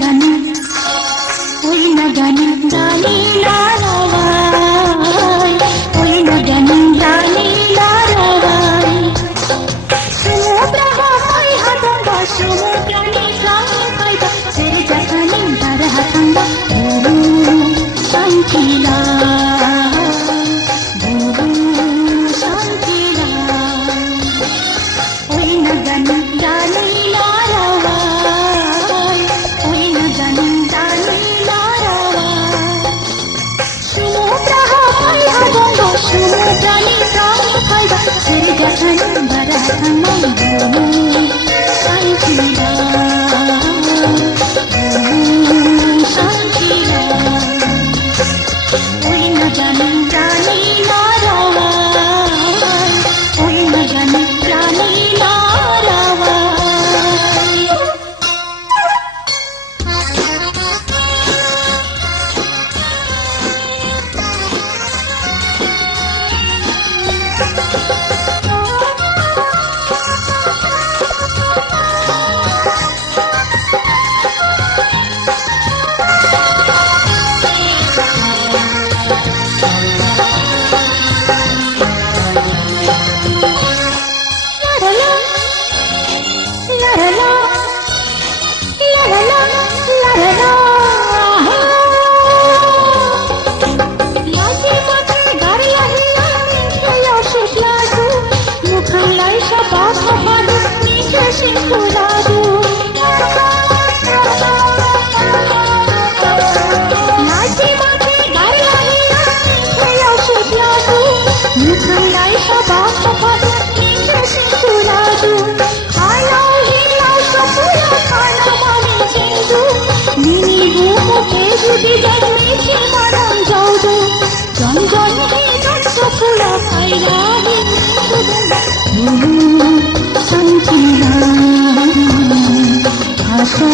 গানি ওই না গানি গানি লারাবাই ওই না গানি গানি লারাবাই সমুদ্র হাই হাতঙ্গা সমুদ্রানি প্রাণী কাইবা সেরে জাগানি দারা হাতঙ্গা গুরু শান্তিলা গুরু শান্তিলা ওই না গানি গানি লারাবাই ওই না গানি গানি লারাবাই সমুদ্র হাই হাতঙ্গা সমুদ্রানি প্রাণী কাইবা সেরে জাগানি দারা হাতঙ্গা গুরু শান্তিলা ওই না জানি জানি লারাবাই ওই না জানি জানি লারাবাই শান্তিলা ভাষা